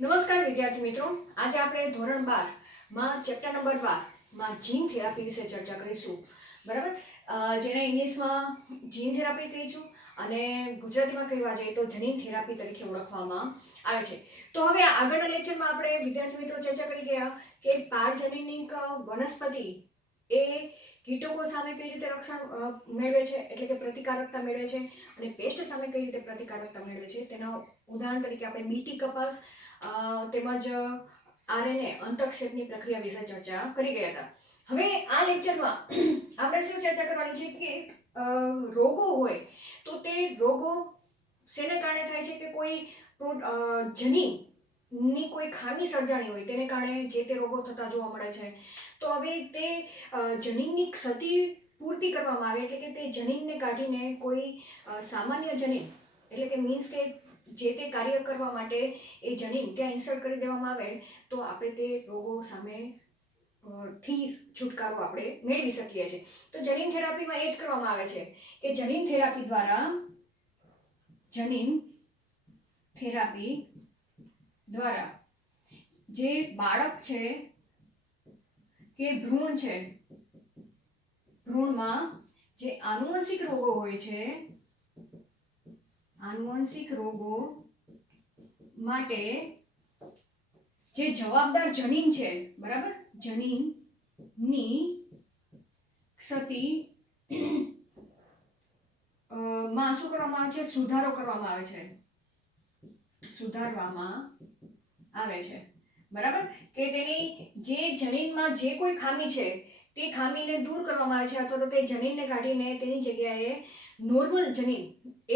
નમસ્કાર વિદ્યાર્થી મિત્રો, આજે આપણે ધોરણ 12 માં ચેપ્ટર નંબર 12 માં જીન થેરાપી વિશે ચર્ચા કરીશું. બરાબર. જેને ઇંગ્લિશમાં જીન થેરાપી કહીશું અને ગુજરાતીમાં કહેવા જઈએ તો જનીન થેરાપી તરીકે ઓળખવામાં આવે છે. તો હવે આગળના લેક્ચરમાં આપણે વિદ્યાર્થી મિત્રો ચર્ચા કરી ગયા કે પારજનીનિક વનસ્પતિ એ કીટકો સામે કઈ રીતે રક્ષણ મેળવે છે, એટલે કે પ્રતિકારકતા મેળવે છે, અને પેસ્ટ સામે કઈ રીતે પ્રતિકારકતા મેળવે છે તેના ઉદાહરણ તરીકે આપણે બીટી કપાસ તેમજ આરએનએ અંતઃક્ષેપની પ્રક્રિયા વિશે ચર્ચા કરી ગયા હતા. હવે આ લેક્ચરમાં આપણે શું ચર્ચા કરવાની છે કે રોગો હોય તો તે રોગો શેને કારણે થાય છે કે કોઈ જનીનની કોઈ ખામી સર્જાણી હોય તેને કારણે જે તે રોગો થતા જોવા મળે છે. તો હવે તે જનીનની ક્ષતિ પૂર્તિ કરવામાં આવે, એટલે કે તે જનીનને કાઢીને કોઈ સામાન્ય જનીન, એટલે કે મીન્સ કે જે તે કાર્ય કરવા માટે એ જનીન ત્યાં ઇન્સર્ટ કરી દેવામાં આવે તો આપણે તે રોગો સામે થી છુટકારો આપણે મેળવી શકીએ છીએ. તો જનીન થેરાપીમાં એ જ કરવામાં આવે છે કે જનીન થેરાપી દ્વારા જે બાળક છે કે ભ્રૂણ છે, ભ્રૂણમાં જે આનુવંશિક રોગો હોય છે, આનુવંશિક રોગો માટે જે જવાબદાર જનીન છે, બરાબર, જનીનની ક્ષતિ માં શું કરવામાં આવે છે, સુધારો કરવામાં આવે છે, સુધારવામાં આવે છે. બરાબર, કે તેની જે જનીનમાં જે કોઈ ખામી છે તે ખામીને દૂર કરવામાં આવે છે, અથવા તો તે જનીનને કાઢીને તેની જગ્યાએ નોર્મલ જનીન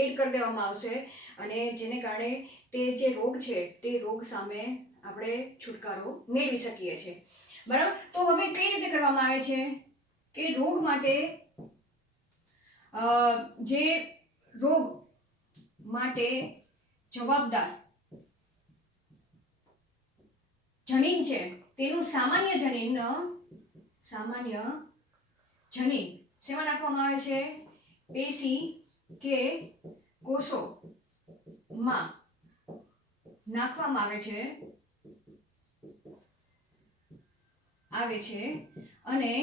એડ કરી દેવામાં આવશે, અને જેને કારણે તે જે રોગ છે તે રોગ સામે આપણે છુટકારો મેળવી શકીએ છીએ. બરાબર. તો હવે કઈ રીતે કરવામાં આવે છે કે રોગ માટે જે રોગ માટે જવાબદાર જનીન છે તેનું સામાન્ય જનીન શેમાં નાખવામાં આવે છે, પેશી કે કોષોમાં નાખવામાં આવે છે અને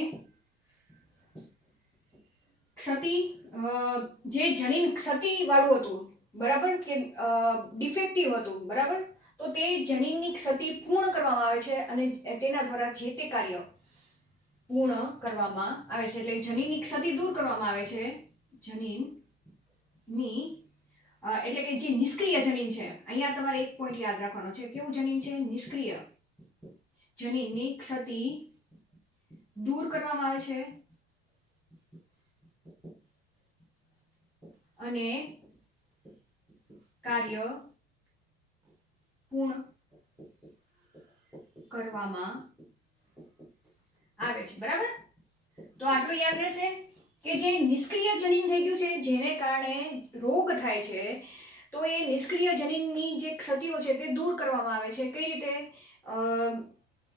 ક્ષતિ જે જનીન ક્ષતિ વાળું હતું, બરાબર, કે ડિફેક્ટિવ હતું, બરાબર, તો તે જનીનની ક્ષતિ પૂર્ણ કરવામાં આવે છે અને તેના દ્વારા જે તે કાર્ય પૂર્ણ કરવામાં આવે છે. એટલે જનીનની ક્ષતિ દૂર કરવામાં આવે છે. જનીનની એટલે કે જે નિષ્ક્રિય જનીન છે, અહીંયા તમારે એક પોઈન્ટ યાદ રાખવાનો છે. કેવું જનીન છે? નિષ્ક્રિય જનીનની ક્ષતિ દૂર કરવામાં આવે છે અને કાર્ય પૂર્ણ કરવામાં આવે છે. બરાબર. તો આટલું યાદ રહેશે કે જે નિષ્ક્રિય જનીન થઈ ગયું છે જેને કારણે રોગ થાય છે, તો એ નિષ્ક્રિય જનીનની જે ક્ષતિઓ છે તે દૂર કરવામાં આવે છે. કઈ રીતે?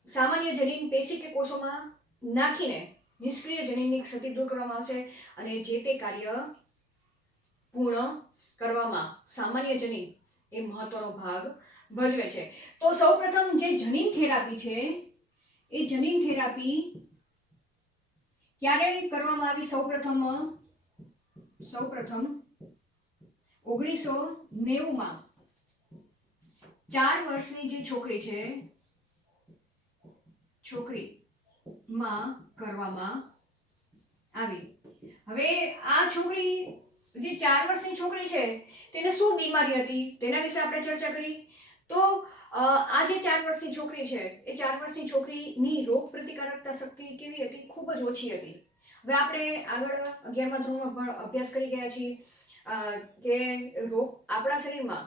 સામાન્ય જનીન પેશી કે કોષોમાં નાખીને નિષ્ક્રિય જનીનની ક્ષતિ દૂર કરવામાં આવશે અને જે તે કાર્ય પૂર્ણ કરવામાં સામાન્ય જનીન એ મહત્વનો ભાગ ભજવે છે. તો સૌપ્રથમ જે જનીન થેરાપી છે એ જનીન થેરાપી ક્યારે કરવામાં આવી? સૌપ્રથમ 1990માં 4 વર્ષની જે છોકરી છે, છોકરીમાં કરવામાં આવી. હવે આ છોકરી, જે 4 વર્ષની છોકરી છે, તેને શું બીમારી હતી તેના વિશે આપણે ચર્ચા કરી. તો આ જે 4 વર્ષની છોકરી છે એ 4 વર્ષની છોકરીની રોગ પ્રતિકારકતા શક્તિ કેવી હતી? ખૂબ જ ઓછી હતી. હવે આપણે આગળ 11મા ધોરણમાં પણ અભ્યાસ કરી ગયા છીએ કે રોગ આપણા શરીરમાં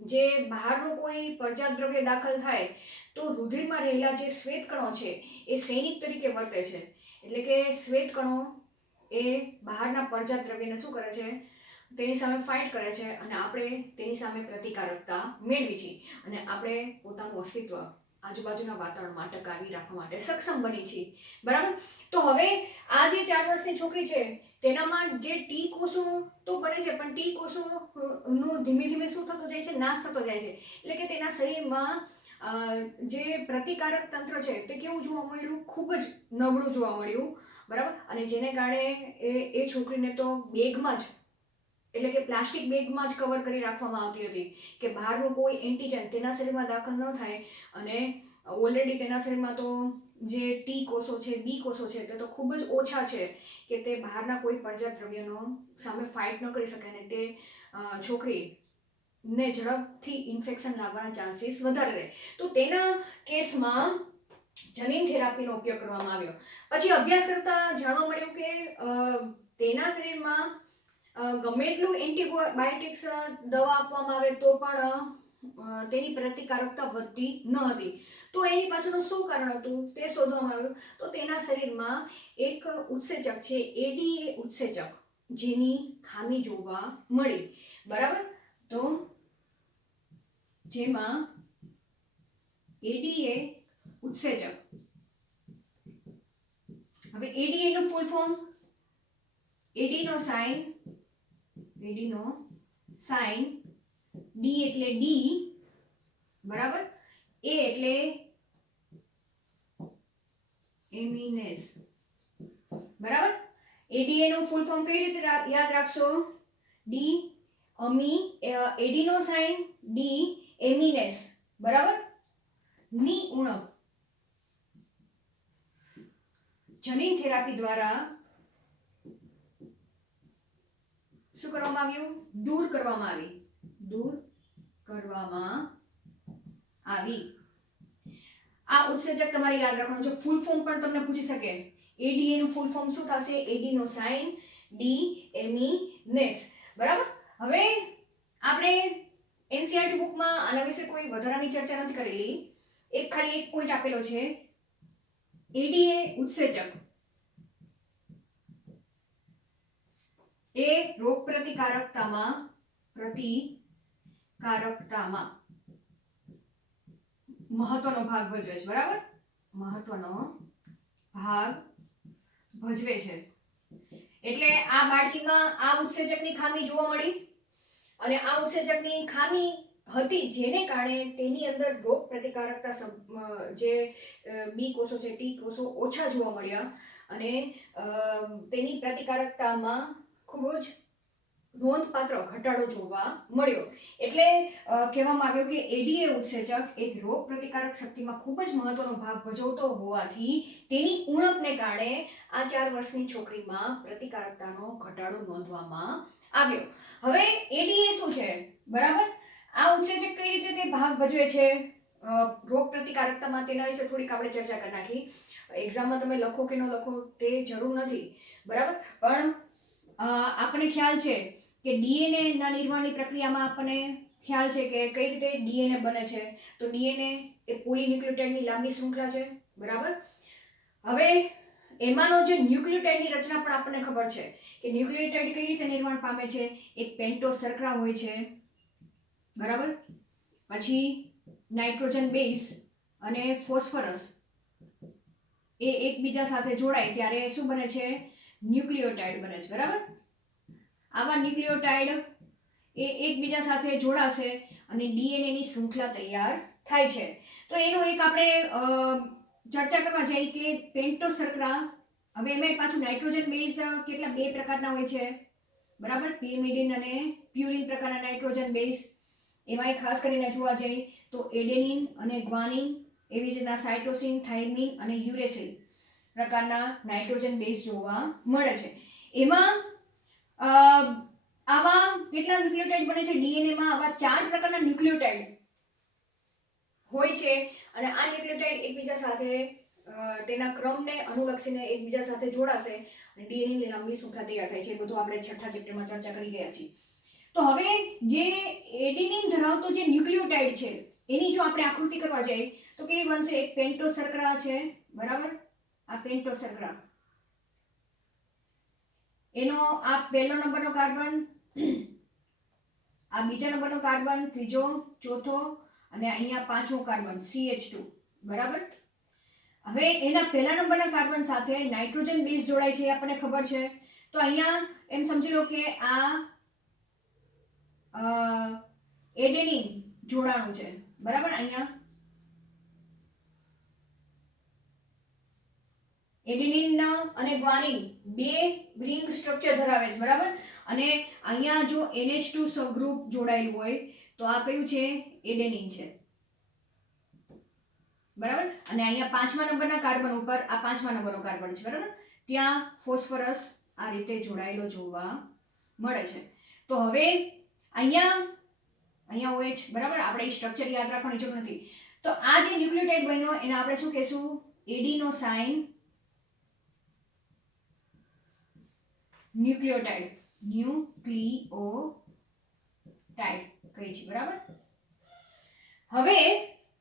જે બહારનું કોઈ પરજાત દ્રવ્ય દાખલ થાય તો રુધિરમાં રહેલા જે શ્વેત કણો છે એ સૈનિક તરીકે વર્તે છે. એટલે કે શ્વેત કણો એ બહારના પરજાત દ્રવ્યને શું કરે છે? તેની સામે ફાઇટ કરે છે અને આપણે તેની સામે પ્રતિકારકતા મેળવી છીએ અને આપણે પોતાનું અસ્તિત્વ આજુબાજુના વાતાવરણમાં ટકાવી રાખવા માટે સક્ષમ બની છીએ. બરાબર. તો હવે આ જે 4 વર્ષની છોકરી છે તેનામાં જે ટી કોષો તો બને છે, પણ ટી કોષો નું ધીમે ધીમે શું થતો જાય છે, નાશ થતો જાય છે. એટલે કે તેના શરીરમાં જે પ્રતિકારક તંત્ર છે તે કેવું જોવા મળ્યું, ખૂબ જ નબળું જોવા મળ્યું, બરાબર. અને જેને કારણે એ છોકરીને તો બેગમાં જ, એટલે કે પ્લાસ્ટિક બેગમાં જ કવર કરી રાખવામાં આવતી હતી કે બહારનું કોઈ એન્ટીજન તેના શરીરમાં દાખલ ન થાય. અને ઓલરેડી તેના શરીરમાં તો જે ટી કોષો છે, બી કોષો છે તે તો ખૂબ જ ઓછા છે કે તે બહારના કોઈ પડજાત દ્રવ્યનો સામે ફાઇટ ન કરી શકે, અને તે છોકરીને ઝડપથી ઇન્ફેક્શન લાગવાના ચાન્સીસ વધારે રહે. તો તેના કેસમાં જનીન થેરાપીનો ઉપયોગ કરવામાં આવ્યો. પછી અભ્યાસ કરતા જાણવા મળ્યું કે તેના શરીરમાં ગમે એટલું એન્ટીબાયોટિક્સ દવા આપવામાં આવે તો પણ તેની પ્રતિકારકતા વધતી ન હતી. તો એની પાછળનું શું કારણ હતું તે શોધવામાં આવ્યું. તો તેના શરીરમાં એક ઉત્સેચક છે, એડીએ ઉત્સેચક, જેની ખામી જોવા મળી, બરાબર. તો જેમાં એડીએ ઉત્સેચક, હવે એડીએ નું ફૂલ ફોર્મ, એડીનો સાઇન ડી એટલે ડી, બરાબર, એ એટલે એમિનેસ, બરાબર. એડીએ નું ફૂલ ફોર્મ કઈ રીતે યાદ રાખશો? ડી અમી, એડી નો સાઇન ડી, એમિનેસ, બરાબર, ની ઉણપ જનીન થેરાપી દ્વારા શું કરવામાં આવ્યું? દૂર કરવામાં આવી. આ ઉત્સેચક તમારે યાદ રાખવાનું છે. ફૂલ ફોર્મ પણ તમને પૂછી શકે. એડીએ નું ફૂલ ફોર્મ શું થશે? એડી નો સાઇન ડી, એમિનેસ, બરાબર. હવે આપણે એનસીઈઆરટી બુકમાં આના વિશે કોઈ વધારાની ચર્ચા નથી કરેલી. ખાલી એક પોઈન્ટ આપેલો છે. એડીએ ઉત્સેચક એ રોગ પ્રતિકારકતામાં મહત્વનો ભાગ ભજવે છે, બરાબર, મહત્વનો ભાગ ભજવે છે. એટલે આ બાળકીમાં આ ઉત્સેચકની ખામી જોવા મળી, અને આ ઉત્સેચકની ખામી હતી જેને કારણે તેની અંદર રોગ પ્રતિકારકતા જે બી કોષો છે, ટી કોષો ઓછા જોવા મળ્યા, અને તેની પ્રતિકારકતામાં ખૂબ જ નોંધપાત્ર ઘટાડો જોવા મળ્યો. એટલે કહેવામાં આવ્યું કે એડીએ ઉત્સેચક એક રોગ પ્રતિકારક શક્તિમાં ખૂબ જ મહત્વનો ભાગ ભજવતો હોવાથી તેની ઉણપને કારણે આ 4 વર્ષની છોકરીમાં પ્રતિકારકતાનો ઘટાડો નોંધવામાં આવ્યો. હવે એડીએ શું છે, બરાબર? આ ઉત્સેચક કઈ રીતે તે ભાગ ભજવે છે રોગ પ્રતિકારકતામાં, તેના વિશે થોડીક આપણે ચર્ચા કરી નાખી. એક્ઝામમાં તમે લખો કે ન લખો તે જરૂર નથી, બરાબર, પણ આપણને ખ્યાલ છે કે ડીએનએ ના નિર્માણની પ્રક્રિયામાં આપણને ખ્યાલ છે કે કઈ રીતે ડીએનએ બને છે. તો ડીએનએ એ પોલીન્યુક્લિયોટાઇડની લાંબી શૃંખલા છે, બરાબર. હવે એમાંનો જે ન્યુક્લિયોટાઇડની રચના પણ આપણને ખબર છે કે ન્યુક્લિયોટાઇડ કઈ રીતે નિર્માણ પામે છે. એક પેન્ટોઝ શર્કરા હોય છે, બરાબર. પછી નાઇટ્રોજન બેઝ અને ફોસ્ફરસ એ એકબીજા સાથે જોડાય ત્યારે શું બને છે? ન્યુક્લિયોટાઇડ બને છે, બરાબર. આવા ન્યુક્લિયોટાઇડ એ એકબીજા સાથે જોડાશે અને ડીએનએ ની શૃંખલા તૈયાર થાય છે. તો એનો એક આપણે ચર્ચા કરવા જઈએ કે પેન્ટોઝ શર્કરા. હવે એમાં પાછું નાઇટ્રોજન બેઝ કેટલા 2 પ્રકારના હોય છે, બરાબર, પિરિમિડિન અને પ્યુરિન પ્રકારના નાઇટ્રોજન બેઝ. એમાં ખાસ કરીને જોવા જઈએ તો એડેનિન અને ગ્વાનિન, એવી જ રીતના સાઇટોસિન, થાઇમિન અને યુરેસિલ પ્રકારના નાઇટ્રોજન બેઝ જોવા મળે છે. એમાં આવા કેટલા ન્યુક્લિયોટાઇડ બને છે? ડીએનએમાં આવા 4 પ્રકારના ન્યુક્લિયોટાઇડ હોય છે, અને આ ન્યુક્લિયોટાઇડ એકબીજા સાથે તેના ક્રમને અનુલક્ષીને એકબીજા સાથે જોડાશે અને ડીએનએ ની લાંબી શૃંખલા તૈયાર થાય છે. એ બધું આપણે 6થા ચેપ્ટરમાં ચર્ચા કરી ગયા છીએ. તો હવે જે એડિનિન ધરાવતો જે ન્યુક્લિયોટાઇડ છે એની જો આપણે આકૃતિ કરવા જઈએ તો કેવી બનશે? એક પેન્ટોઝ શર્કરા છે, બરાબર. આ પેન્ટોઝ શર્કરા, એનો આ પહેલો નંબરનો કાર્બન, આ બીજા નંબરનો કાર્બન, ત્રીજો, ચોથો અને અહીંયા 5મો કાર્બન CH2, બરાબર. હવે એના પહેલા નંબરના કાર્બન સાથે નાઇટ્રોજન બેઝ જોડાય છે, આપણને ખબર છે. તો અહીંયા એમ સમજી લો કે આ એડેનિન જોડાણું છે, બરાબર. અહીંયા એડેનિન અને ગ્વાનિન બે રિંગ સ્ટ્રક્ચર ધરાવે છે, બરાબર. અને અહીંયા જો NH2 સબગ્રુપ જોડાયેલું હોય તો આ કયું છે? એડેનિન છે, બરાબર. અને અહીંયા 5મા નંબરના કાર્બન ઉપર આ 5મા નંબરનો કાર્બન છે, બરાબર. ત્યાં ફોસ્ફરસ આ રીતે જોડાયેલો જોવા મળે છે. તો હવે અહીંયા OH, બરાબર. આપણે સ્ટ્રક્ચર યાદ રાખવાની જરૂર નથી. તો આ જે ન્યુક્લિયોટાઇડ બન્યો એને આપણે શું કહેશું? એડિનોસાઇન ન્યુક્લિયોટાઇડ કહી છે, બરાબર. હવે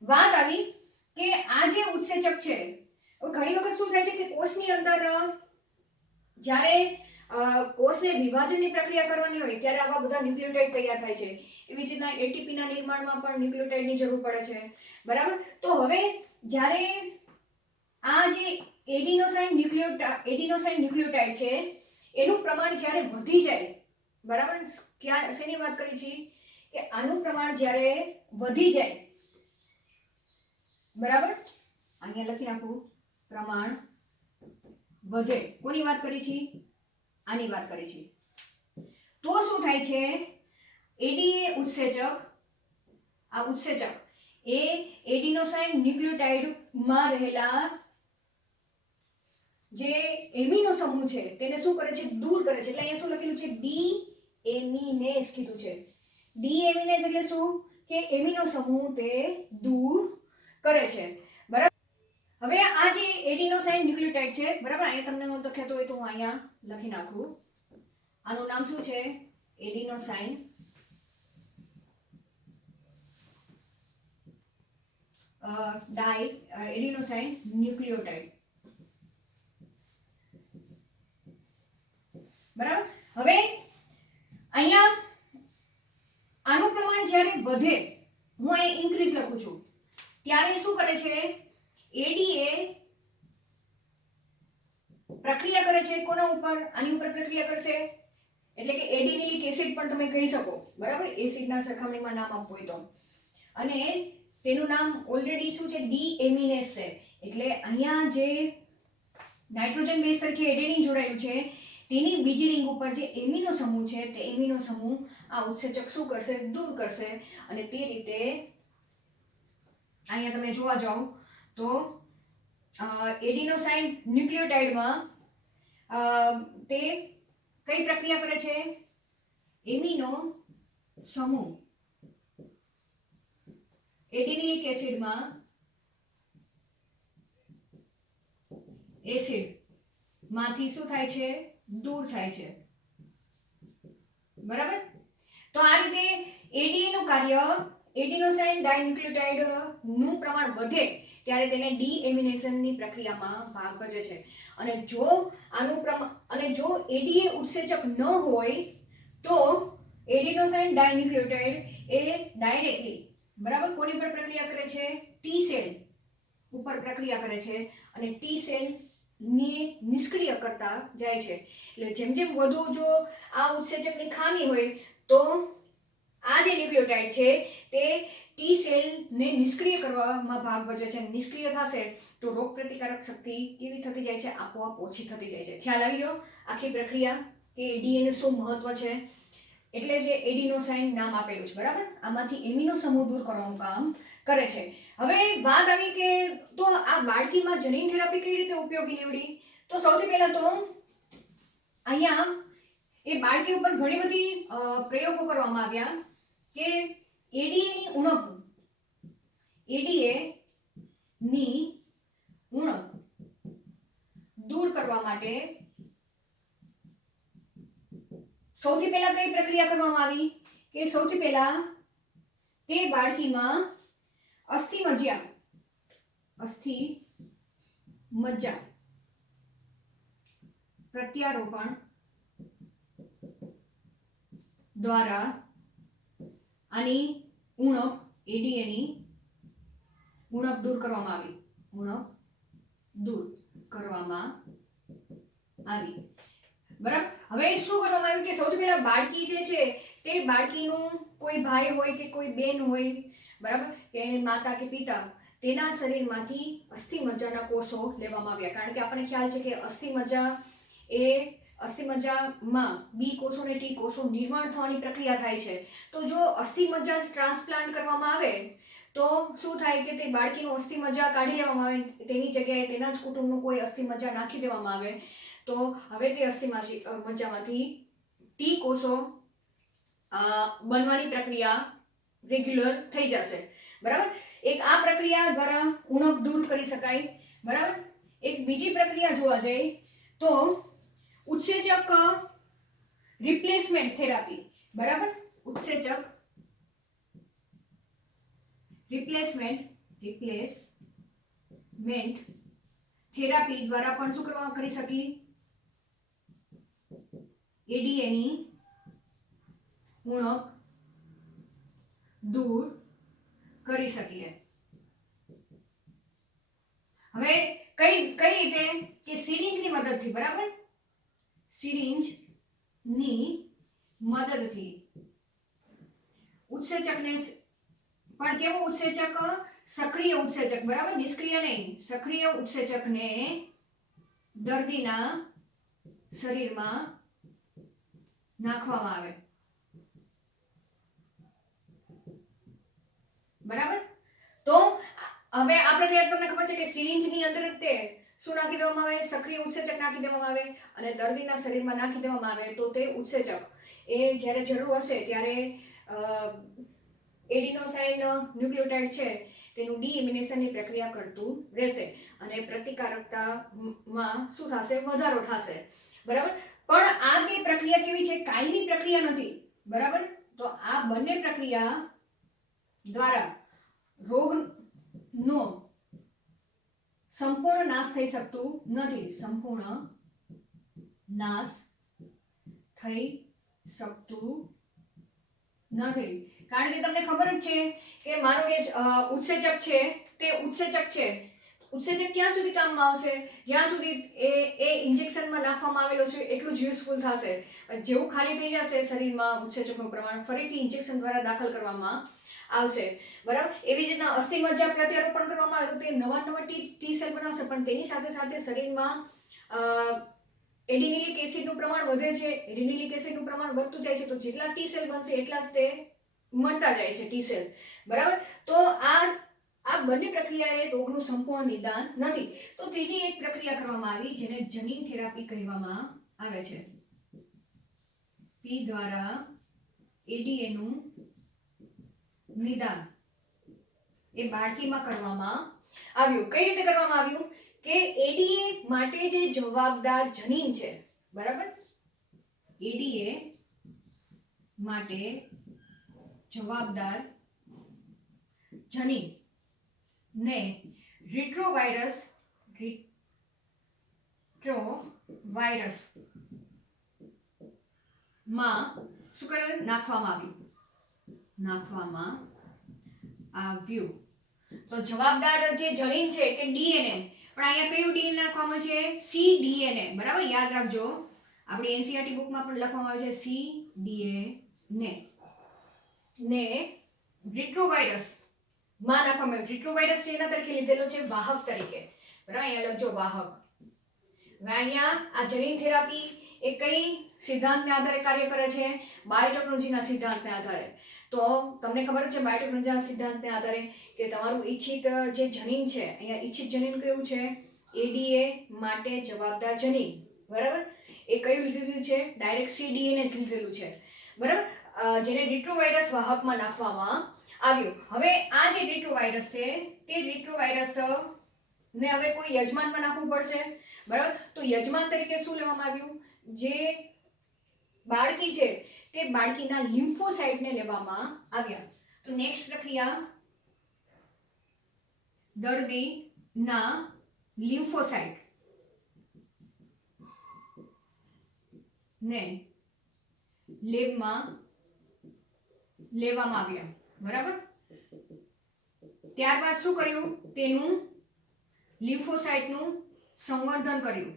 વાત આવી કે આ જે ઉત્સેચક છે, ઘણી વખત શું થાય છે કે કોષની અંદર જ્યારે કોષને વિભાજનની પ્રક્રિયા કરવાની હોય ત્યારે આવા બધા ન્યુક્લિયોટાઇડ તૈયાર થાય છે. એવી જ રીતના ATP ના નિર્માણમાં પણ ન્યુક્લિયોટાઇડની જરૂર પડે છે, બરાબર. તો હવે જ્યારે આ જે એડિનોસાઇન ન્યુક્લિયોટાઇડ છે એનું પ્રમાણ જ્યારે વધી જાય, બરાબર. શેની વાત કરી છે? કે આનું પ્રમાણ જ્યારે વધી જાય, બરાબર. અહીંયા લખી નાખું, પ્રમાણ વધે. કોની વાત કરી છે? આની વાત કરી છે. તો શું થાય છે? એડીએ ઉત્સેચક, આ ઉત્સેચક એ એડિનોસાઇન ન્યુક્લિયોટાઇડમાં રહેલા જે એમિનો સમૂહ છે તેને શું કરે છે? દૂર કરે છે. એટલે અહીંયા શું લખેલું છે? ડી એમિનેઝ કીધું છે. ડી એમિનેઝ એટલે શું? કે એમિનો સમૂહ તે દૂર કરે છે, બરાબર. હવે આ જે એડિનોસાઇન ન્યુક્લિયોટાઇડ છે, બરાબર. અહીંયા તમને ન લખાતો હોય તો હું અહીંયા લખી નાખું. આનું નામ શું છે? એડિનોસાઇન એડિનોસાઇન ન્યુક્લિયોટાઇડ, બરાબર. હવે અહીંયા આનું પ્રમાણ જ્યારે વધે, હું અહીં ઇન્ક્રીઝ લખું છું, ત્યારે શું કરે છે? એડીએ પ્રક્રિયા કરે છે. કોના ઉપર? આની ઉપર પ્રક્રિયા કરશે. એટલે કે એડિનિલિક એસિડ પણ તમે કહી શકો, બરાબર. એસિડના સરખામણીમાં નામ આપવું હોય તો. અને તેનું નામ ઓલરેડી શું છે? ડી એમિનેઝ છે. એટલે અહીંયા જે નાઇટ્રોજન બેઝ તરીકે એડેનિન જોડાયેલું છે તેની બીજી રિંગ ઉપર જે એમિનો સમૂહ છે તે એમિનો સમૂહ આ ઉત્સેચક શું કરશે? દૂર કરશે. અને તે રીતે અહીંયા તમે જોવા જાઓ તો એડિનોસાઇન ન્યુક્લિયોટાઇડમાં તે કઈ પ્રક્રિયા કરે છે? એમિનો સમૂહ એડિનિલિક એસિડમાં એસિડ માંથી શું થાય છે? દૂર થાય છે, બરાબર. તો આ રીતે એડીએ નું કાર્ય, એડિનોસાઇન ડાઇન્યુક્લિયોટાઇડ નું પ્રમાણ વધે ત્યારે તેને ડીએમિનેશન ની પ્રક્રિયામાં ભાગ ભજવે છે. અને જો આનું પ્રમાણ અને જો એડીએ ઉત્સેચક ન હોય તો એડિનોસાઇન ડાઇન્યુક્લિયોટાઇડ એ ડાયરેક્ટલી, બરાબર, કોની પર પ્રક્રિયા કરે છે? ટી સેલ ઉપર પ્રક્રિયા કરે છે અને ટી સેલ ને નિષ્ક્રિય કરતા જાય છે. એટલે જેમ જેમ વધુ જો આ ઉત્સેચકની ખામી હોય તો આ જે ન્યુક્લિયોટાઇડ છે તે ટી સેલને નિષ્ક્રિય કરવામાં ભાગ ભજવે છે. નિષ્ક્રિય થશે તો રોગ પ્રતિકારક શક્તિ કેવી થતી જાય છે? આપોઆપ ઓછી થતી જાય છે. ખ્યાલ આવી ગયો આખી પ્રક્રિયા કે એડીએ નું શું મહત્વ છે? એટલે જે એડિનોસાઇન નામ આપેલું છે, બરાબર. આમાંથી એમિનો સમૂહ દૂર કરવાનું કામ કરે છે. હવે વાત આવી કે તો આ બાળકીમાં જનીન થેરાપી કઈ રીતે ઉપયોગી નીવડી? તો સૌથી પહેલા તો અહીંયા એ બાળકી ઉપર ઘણી બધી પ્રયોગો કરવામાં આવ્યા કે એડીએ ની ઉણપ દૂર કરવા માટે સૌથી પહેલા કઈ પ્રક્રિયા કરવામાં આવી? કે સૌથી પહેલા તે બાળકીમાં અસ્થિ મજ્જા પ્રત્યારોપણ દ્વારા આની ઉણપ, એડીએ ની ઉણપ દૂર કરવામાં આવી. બરાબર. હવે શું કરવામાં આવ્યું કે સૌથી પહેલા બાળકી જે છે તે બાળકીનું કોઈ ભાઈ હોય કે કોઈ બેન હોય, બરાબર, કે એની માતા કે પિતા, તેના શરીરમાંથી અસ્થિમજ્જાના કોષો લેવામાં આવ્યા. કારણ કે આપણને ખ્યાલ છે કે અસ્થિમજ્જામાં બી કોષો અને ટી કોષો નિર્માણ થવાની પ્રક્રિયા થાય છે. તો જો અસ્થિમજ્જા ટ્રાન્સપ્લાન્ટ કરવામાં આવે તો શું થાય કે તે બાળકીનું અસ્થિમજ્જા કાઢી લેવામાં આવે, તેની જગ્યાએ તેના જ કુટુંબનું કોઈ અસ્થિમજ્જા નાખી દેવામાં આવે, તો હવે તે અસ્થિમજ્જામાંથી ટી કોષો બનવાની પ્રક્રિયા રેગ્યુલર થઈ જશે. બરાબર. એક આ પ્રક્રિયા દ્વારા ઉણપ દૂર કરી શકાય. બરાબર. એક બીજી પ્રક્રિયા જોવા જઈએ તો ઉત્સેચક રિપ્લેસમેન્ટ થેરાપી. બરાબર. ઉત્સેચક રિપ્લેસમેન્ટ થેરાપી દ્વારા પણ શું કરી શકી? એડીએની ઉણપ દૂર કરી શકીએ. હવે કઈ રીતે કે સિરિંજની મદદથી. બરાબર. સિરિંજની મદદથી ઉત્સેચકને, પણ કેવો ઉત્સેચક? સક્રિય ઉત્સેચક. બરાબર. નિષ્ક્રિય નહીં, સક્રિય ઉત્સેચકને દર્દીના શરીરમાં નાખવામાં આવે. બરાબર. તો હવે આ પ્રક્રિયા તમને ખબર છે કે સિરિંજની અંદર તે શું નાખી દેવામાં આવે? સક્રિય ઉત્સેચક નાખી દેવામાં આવે અને દર્દીના શરીરમાં નાખી દેવામાં આવે. તો તે ઉત્સેચક એ જ્યારે જરૂર હશે ત્યારે એડિનોસાઇન ન્યુક્લિયોટાઇડ છે તેનું ડીએમિનેશનની પ્રક્રિયા કરતું રહેશે અને પ્રતિકારકતામાં શું થશે? વધારો થશે. બરાબર. પણ આ બે પ્રક્રિયા કેવી છે? કાયમી પ્રક્રિયા નથી. બરાબર. તો આ બંને પ્રક્રિયા દ્વારા રોગનો સંપૂર્ણ નાશ થઈ શકતું નથી. સંપૂર્ણ નાશ થઈ શકતું નથી. કારણ કે તમને ખબર જ છે કે માનો કે ઉત્સેચક છે, તે ઉત્સેચક ક્યાં સુધી કામમાં આવશે? જ્યાં સુધી એ ઇન્જેક્શનમાં નાખવામાં આવેલો છે એટલું જ યુઝફુલ થશે. જેવું ખાલી થઈ જશે શરીરમાં ઉત્સેચકનું પ્રમાણ, ફરીથી ઇન્જેક્શન દ્વારા દાખલ કરવામાં આવશે. બરાબર. એવી જ રીતના અસ્થિમજ્જા પ્રત્યારોપણ કરવામાં આવે તો તે નવા ટી સેલ બનાવશે, પણ તેની સાથે સાથે શરીરમાં એડિનિલિક એસિડનું પ્રમાણ વધે છે. એડિનિલિક એસિડનું પ્રમાણ વધતું જાય છે તો જેટલા ટી સેલ બનશે એટલા જ તે મળતા જાય છે ટી સેલ. બરાબર. તો આ બંને પ્રક્રિયા એ રોગનું સંપૂર્ણ નિદાન નથી. તો ત્રીજી એક પ્રક્રિયા કરવામાં આવી જેને જનીન થેરાપી કહેવામાં આવે છે. પી દ્વારા એડીએનું નિદાન એ બાળકીમાં કરવામાં આવ્યું. કઈ રીતે કરવામાં આવ્યું? કે એડીએ માટે જે જવાબદાર જનીન છે, બરાબર, એડીએ માટે જવાબદાર જનીન ને રેટ્રોવાયરસ માં શું કરે? નાખવામાં આવ્યું. તો જવાબદાર જે જનીન છે કે ડીએનએ, પણ અહીંયા કયું ડીએનએ નાખવામાં છે? સીડીએનએ. બરાબર. યાદ રાખજો, આપણી એનસીઈઆરટી બુકમાં પણ લખવામાં આવે છે સીડીએનએ ને રેટ્રોવાયરસ માં નાખવામાં આવ્યું. રેટ્રોવાયરસ જેના તરીકે લીધેલો છે? વાહક તરીકે. બરાબર. અહીંયા લખજો વાહક. અહીંયા આ જનીન થેરાપી એ કઈ સિદ્ધાંતને આધારે કાર્ય કરે છે? બાયોટેકનોલોજીના સિદ્ધાંતને આધારે. તો તમને ખબર છે બાયોટેકનોલોજીના સિદ્ધાંતને આધારે કે તમારું ઈચ્છિત જે જનીન છે, અહીંયા ઈચ્છિત જનીન કયું છે? એડીએ માટે જવાબદાર જનીન. બરાબર. એ કયું લીધેલું છે? ડાયરેક્ટ સીડીએનએ જ લીધેલું છે. બરાબર. જેને રેટ્રોવાયરસ વાહકમાં નાખવામાં આવ્યું. હવે આ જે રેટ્રોવાયરસ છે તે રેટ્રોવાયરસ ને હવે કોઈ યજમાનમાં નાખવું પડશે. બરાબર. તો યજમાન તરીકે શું લેવામાં આવ્યું? જે બાળકી છે તે બાળકીના લિમ્ફોસાઇટને લેવામાં આવ્યા. તો નેક્સ્ટ પ્રક્રિયા દર્દીના લિમ્ફોસાઇટ ને લેબમાં લેવામાં આવ્યા. બરાબર. ત્યારબાદ શું કર્યું? તેનું લિમ્ફોસાઇટનું સંવર્ધન કર્યું.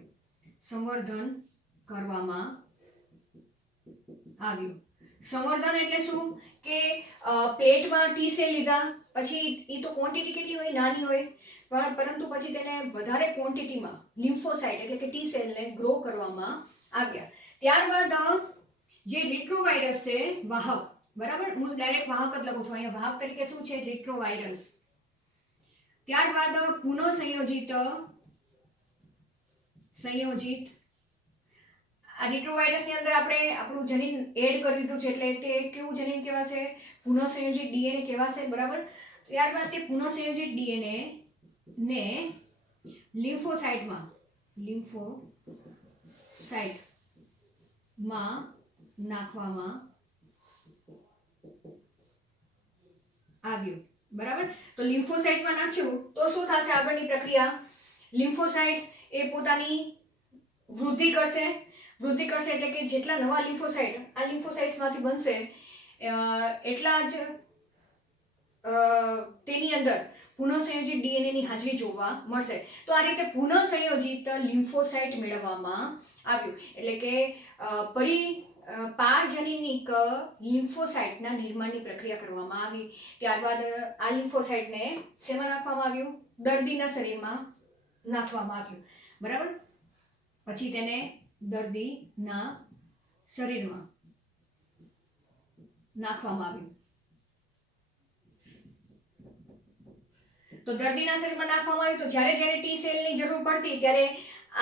સંવર્ધન કરવામાં આવ્યું. સંવર્ધન એટલે શું કે પ્લેટમાં ટી સેલ લીધા, પછી એ તો ક્વોન્ટિટી કેટલી હોય, નાની હોય, પરંતુ પછી તેને વધારે ક્વોન્ટિટીમાં લિમ્ફોસાઇટ એટલે કે ટી સેલને ગ્રો કરવામાં આવ્યા. ત્યારબાદ જે રેટ્રોવાયરસ છે, વાહક, બરાબર, હું ડાયરેક્ટ વાહક જ લખું છું, અહીંયા વાહક તરીકે શું છે, રેટ્રોવાયરસ. ત્યારબાદ પુનઃ સંયોજિત આ રેટ્રોવાયરસની અંદર આપણે આપણું જનીન એડ કરી દીધું છે, એટલે તે કેવું જનીન કહેવાશે, પુનઃ સંયોજિત ડીએનએ કહેવાશે, બરાબર. ત્યારબાદ તે પુનઃ સંયોજિત ડીએનએ ને લિમ્ફોસાઇટમાં નાખવામાં આવ્યું, બરાબર. તો લિમ્ફોસાઇટમાં નાખ્યું તો શું થશે આગળની પ્રક્રિયા, લિમ્ફોસાઇટ એ પોતાની વૃદ્ધિ કરશે એટલે કે જેટલા નવા લિમ્ફોસાઇટ આ લિમ્ફોસાઇટ્સમાંથી બનશે એટલા જ તેની અંદર પુનઃસંયોજિત ડીએનએની હાજરી જોવા મળશે. તો આ રીતે પુનઃસંયોજિત લિમ્ફોસાઇટ મેળવવામાં આવ્યું, એટલે કે પારજનીનિક લિમ્ફોસાઇટના નિર્માણની પ્રક્રિયા કરવામાં આવી. ત્યારબાદ આ લિમ્ફોસાઇટને શેમાં નાખવામાં આવ્યું, દર્દીના શરીરમાં નાખવામાં આવ્યું, બરાબર. પછી તેને દર્દીના શરીરમાં નાખવામાં આવ્યું. તો દર્દીના શરીરમાં નાખવામાં આવ્યું તો જ્યારે ટી સેલની જરૂર પડતી ત્યારે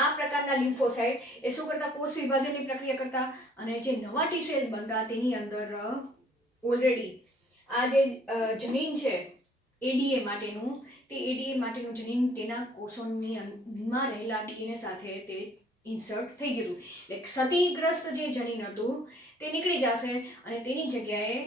આ પ્રકારના લિમ્ફોસાઇટ એ શું કરતા, કોષ વિભાજનની પ્રક્રિયા કરતા, અને જે નવા ટી સેલ બનતા તેની અંદર ઓલરેડી આ જે જનીન છે એડીએ માટેનું, તે એડીએ માટેનું જનીન તેના કોષોની અંદરમાં રહેલા ડીએનએ સાથે તે ઇન્સર્ટ થઈ ગયું. એટલે ક્ષતિગ્રસ્ત જે જનીન હતું તે નીકળી જશે અને તેની જગ્યાએ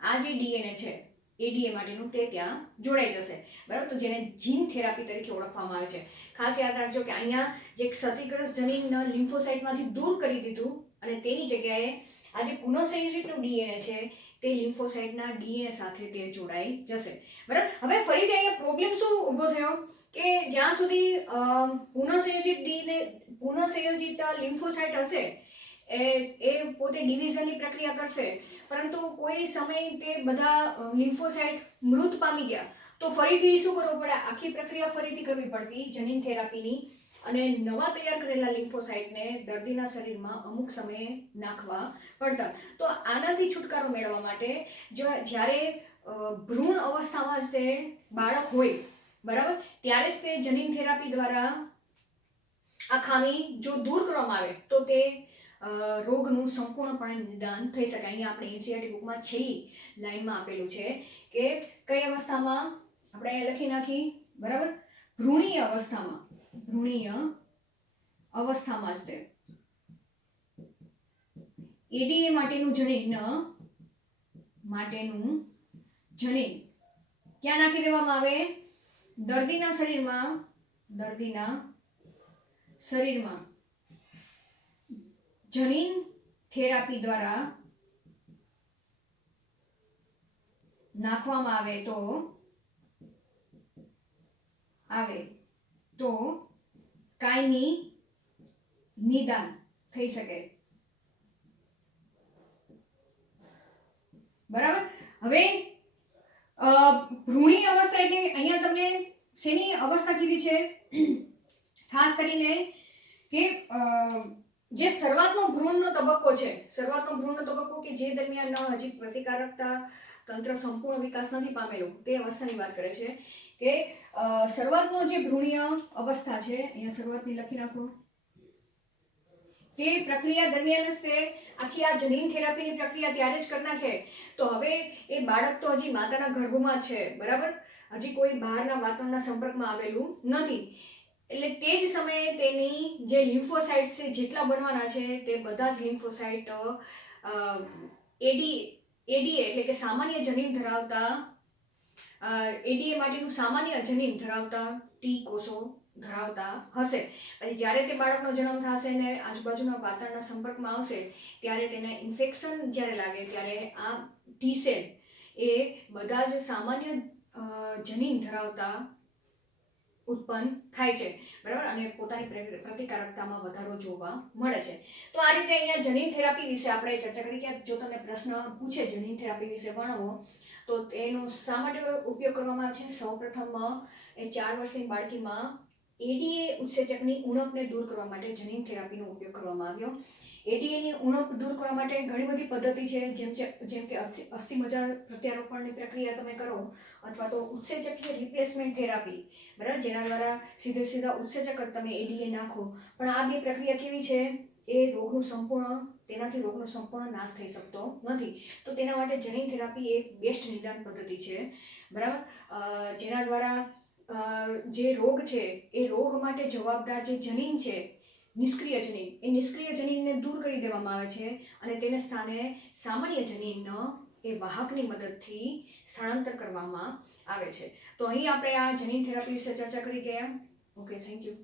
આ જે ડીએનએ છે એડીએ માટેનું તે ત્યાં જોડાઈ જશે, બરાબર. તો જેને જીન થેરાપી તરીકે ઓળખવામાં આવે છે. ખાસ યાદ રાખજો કે અહીંયા જે ક્ષતિગ્રસ્ત જનીન લિમ્ફોસાઇટમાંથી દૂર કરી દીધું અને તેની જગ્યાએ આ જે પુનઃસંયોજિતનું ડીએનએ છે તે લિમ્ફોસાઇટના ડીએનએ સાથે તે જોડાઈ જશે, બરાબર. હવે ફરીથી અહીંયા પ્રોબ્લેમ શું ઊભો થયો કે જ્યાં સુધી પુનઃસંયોજિત લિમ્ફોસાઇટ હશે એ પોતે ડિવિઝનની પ્રક્રિયા કરશે, પરંતુ કોઈ સમય તે બધા લિમ્ફોસાઇટ મૃત પામી ગયા તો ફરીથી શું કરવું પડે, આખી પ્રક્રિયા ફરીથી કરવી પડતી જનીન થેરાપીની, અને નવા તૈયાર કરેલા લિમ્ફોસાઇટને દર્દીના શરીરમાં અમુક સમયે નાખવા પડતા. તો આનાથી છુટકારો મેળવવા માટે જ્યારે ભ્રૂણ અવસ્થામાં જ તે બાળક હોય, બરાબર, ત્યારે જ તે જનીન થેરાપી દ્વારા આ ખામી જો દૂર કરવામાં આવે તો તે રોગનું સંપૂર્ણપણે નિદાન થઈ શકે. અહીંયા આપણે એનસીઈઆરટી બુકમાં છેલ્લી લાઈનમાં આપેલું છે કે કઈ અવસ્થામાં, આપણે અહીંયા લખી નાખી, બરાબર, ભ્રૂણીય અવસ્થામાં જ તે એડીએ માટેનું જનીન ક્યાં નાખી દેવામાં આવે, દર્દીના શરીરમાં જનીન થેરાપી દ્વારા નાખવામાં આવે તો કાયમી નિદાન થઈ શકે, બરાબર. હવે ભ્રૂણી અવસ્થા એટલે અહીંયા તમને શેની અવસ્થા કીધી છે, ખાસ કરીને કે જે શરૂઆતનો ભ્રૂણનો તબક્કો છે, કે જે દરમિયાન હજી પ્રતિકારકતા તંત્ર સંપૂર્ણ વિકાસ નથી પામેલો, તે અવસ્થાની વાત કરે છે કે શરૂઆતનો જે ભ્રૂણીય અવસ્થા છે, અહીંયા શરૂઆતની લખી નાખો, તે પ્રક્રિયા દરમિયાન જ તે આખી આ જનીન થેરાપીની પ્રક્રિયા ત્યારે જ કરી નાખે તો હવે એ બાળક તો હજી માતાના ગર્ભમાં જ છે, બરાબર, હજી કોઈ બહારના વાતાવરણના સંપર્કમાં આવેલું નથી. એટલે તે જ સમયે તેની જે લિમ્ફોસાઇટ છે જેટલા બનવાના છે તે બધા જ લિમ્ફોસાઇટ એડીએ એટલે કે સામાન્ય જનીન ધરાવતા એડીએ માટેનું સામાન્ય જનીન ધરાવતા ટી કોષો ધરાવતા હશે. પછી જ્યારે તે બાળકનો જન્મ થશે ને આજુબાજુના વાતાવરણના સંપર્કમાં આવશે ત્યારે તેને ઇન્ફેક્શન જ્યારે લાગે ત્યારે આ ટી સેલ એ બધા જ સામાન્ય જનીન ધરાવતા ઉત્પન્ન થાય છે, બરાબર, અને પોતાની પ્રતિકારકતામાં વધારો જોવા મળે છે. તો આ રીતે અહીંયા જનીન થેરાપી વિશે આપણે ચર્ચા કરી કે જો તમને પ્રશ્ન પૂછે જનીન થેરાપી વિશે વર્ણવો તો એનો શા માટે ઉપયોગ કરવામાં આવે છે. સૌપ્રથમ એ 4 વર્ષની બાળકીમાં એડીએ ઉત્સેચકની ઉણપને દૂર કરવા માટે જનીન થેરાપીનો ઉપયોગ કરવામાં આવ્યો. એડીએની ઉણપ દૂર કરવા માટે ઘણી બધી પદ્ધતિ છે, જેમ કે અસ્થિમજ્જા પ્રત્યારોપણની પ્રક્રિયા તમે કરો અથવા તો ઉત્સેચકીય રિપ્લેસમેન્ટ થેરાપી, બરાબર, જેના દ્વારા સીધા ઉત્સેચક જ તમે એડીએ નાખો. પણ આ બે પ્રક્રિયા કેવી છે, તેનાથી રોગનો સંપૂર્ણ નાશ થઈ શકતો નથી. તો તેના માટે જનીન થેરાપી એક બેસ્ટ નિદાન પદ્ધતિ છે, બરાબર, જેના દ્વારા જે રોગ છે એ રોગ માટે જવાબદાર જે જનીન છે, નિષ્ક્રિય જનીન, એ નિષ્ક્રિય જનીનને દૂર કરી દેવામાં આવે છે અને તેને સ્થાને સામાન્ય જનીનનો એ વાહકની મદદથી સ્થળાંતર કરવામાં આવે છે. તો અહીં આપણે આ જનીન થેરાપી વિશે ચર્ચા કરી ગયા. Okay, thank you.